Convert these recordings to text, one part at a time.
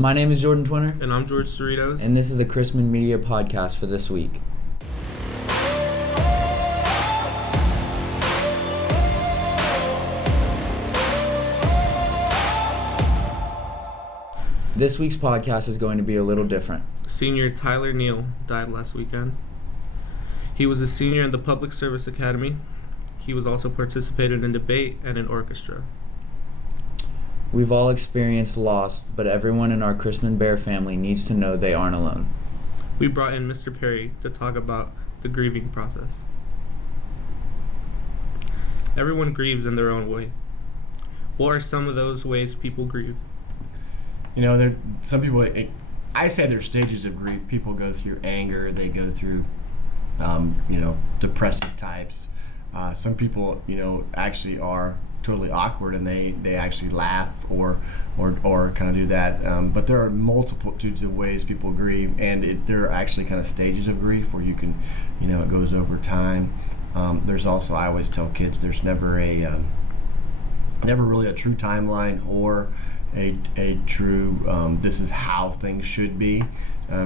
My name is Jordan Twinner. And I'm George Cerritos. And this is the Chrisman Media Podcast for this week. This week's podcast is going to be a little different. Senior Tyler Neal died last weekend. He was a senior in the Public Service Academy. He was also participated in debate and in orchestra. We've all experienced loss, but everyone in our Chrisman Bear family needs to know they aren't alone. We brought in Mr. Perry to talk about the grieving process. Everyone grieves in their own way. What are some of those ways people grieve? You know, some people, I say there's stages of grief. People go through anger, they go through, depressive types. Some people, actually are totally awkward and they actually laugh or kind of do that. But there are multitudes of ways people grieve, and there are actually kind of stages of grief where you can, it goes over time. There's also, I always tell kids, there's never really a true timeline or a true this is how things should be,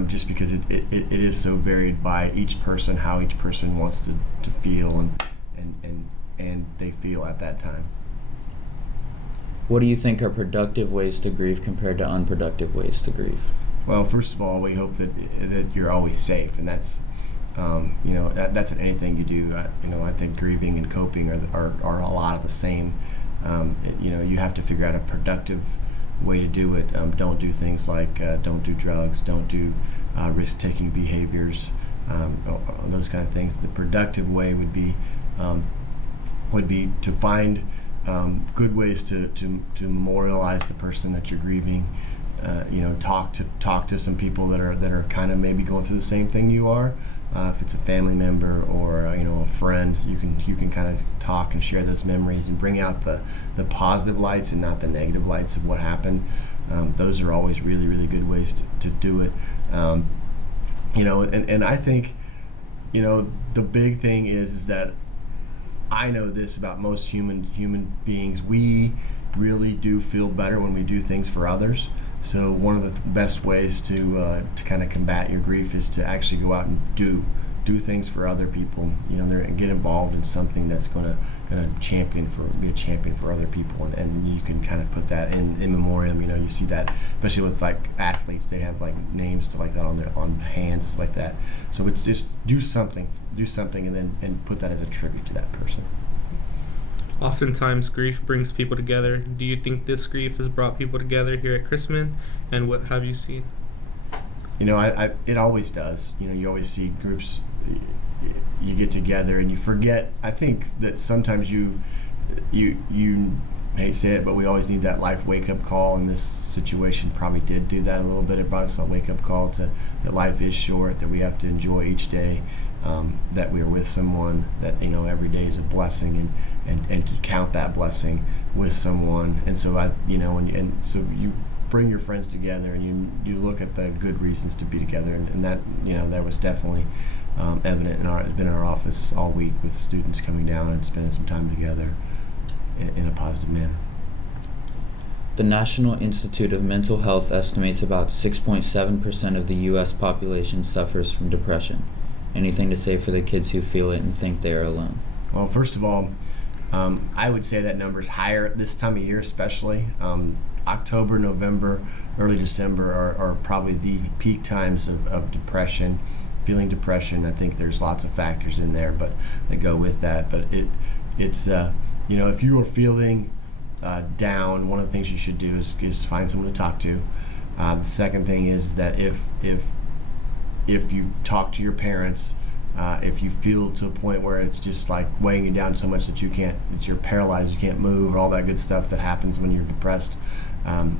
just because it is so varied by each person, how each person wants to feel and they feel at that time. What do you think are productive ways to grieve compared to unproductive ways to grieve? Well, first of all, we hope that you're always safe, and that's that's in anything you do. I think grieving and coping are a lot of the same. You have to figure out a productive way to do it. Don't do things like don't do drugs, don't do risk-taking behaviors, those kind of things. The productive way would be to find good ways to memorialize the person that you're grieving. Talk to some people that are kind of maybe going through the same thing you are. If it's a family member or a friend, you can kind of talk and share those memories and bring out the positive lights and not the negative lights of what happened. Those are always really, really good ways to do it. And I think the big thing is that I know this about most human beings. We really do feel better when we do things for others. So one of the best ways to kind of combat your grief is to actually go out and do things for other people. And get involved in something that's going to be a champion for other people, and you can kind of put that in memoriam. You see that especially with like athletes, they have like names stuff like that on hands, stuff like that. So it's just do something, and put that as a tribute to that person. Oftentimes, grief brings people together. Do you think this grief has brought people together here at Chrisman, and what have you seen? It always does. You always see groups. You get together and you forget. I think that sometimes you hate to say it, but we always need that life wake-up call, and this situation probably did do that a little bit. It brought us a wake-up call to that life is short, that we have to enjoy each day, that we're with someone, that every day is a blessing, and to count that blessing with someone. And so so you bring your friends together and you look at the good reasons to be together, and that that was definitely evident it's been in our office all week with students coming down and spending some time together in a positive manner. The National Institute of Mental Health estimates about 6.7% of the U.S. population suffers from depression. Anything to say for the kids who feel it and think they are alone? Well, first of all, I would say that number's higher at this time of year, especially. October, November, early December are probably the peak times of depression, feeling depression. I think there's lots of factors in there that go with that. But it's if you are feeling down, one of the things you should do is find someone to talk to. The second thing is that if you talk to your parents, if you feel to a point where it's just like weighing you down so much that you're paralyzed, you can't move, all that good stuff that happens when you're depressed,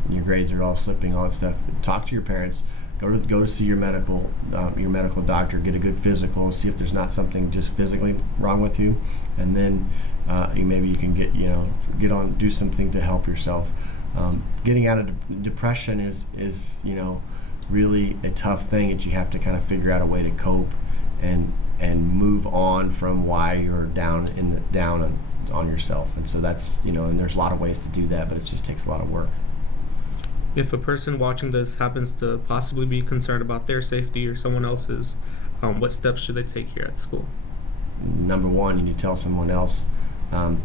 your grades are all slipping, all that stuff. Talk to your parents. Go to see your medical doctor. Get a good physical. See if there's not something just physically wrong with you, and then maybe you can get on, do something to help yourself. Getting out of depression is really a tough thing that you have to kind of figure out a way to cope and move on from why you're down on yourself. And so that's and there's a lot of ways to do that, but it just takes a lot of work. If a person watching this happens to possibly be concerned about their safety or someone else's, what steps should they take here at school? Number one, you need to tell someone else.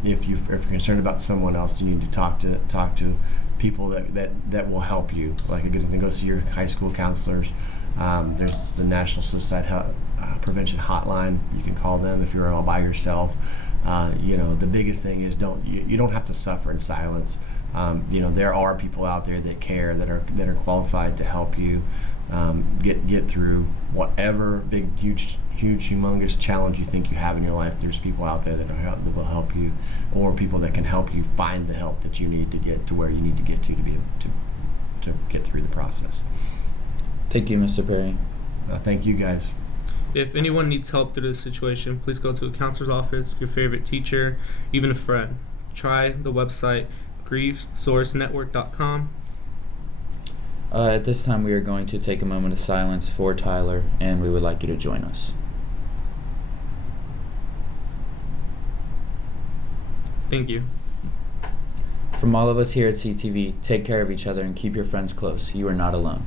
If you're concerned about someone else, you need to talk to people that will help you. Like a good thing, go see your high school counselors. There's the National Suicide Prevention Hotline. You can call them if you're all by yourself. The biggest thing is you don't have to suffer in silence. There are people out there that care, that are qualified to help you get through whatever big, huge, humongous challenge you think you have in your life. There's people out there that will help you, or people that can help you find the help that you need to get to where you need to get to be able to get through the process. Thank you, Mr. Perry. Thank you, guys. If anyone needs help through this situation, please go to a counselor's office, your favorite teacher, even a friend. Try the website griefsourcenetwork.com. At this time, we are going to take a moment of silence for Tyler, and we would like you to join us. Thank you. From all of us here at CTV, take care of each other and keep your friends close. You are not alone.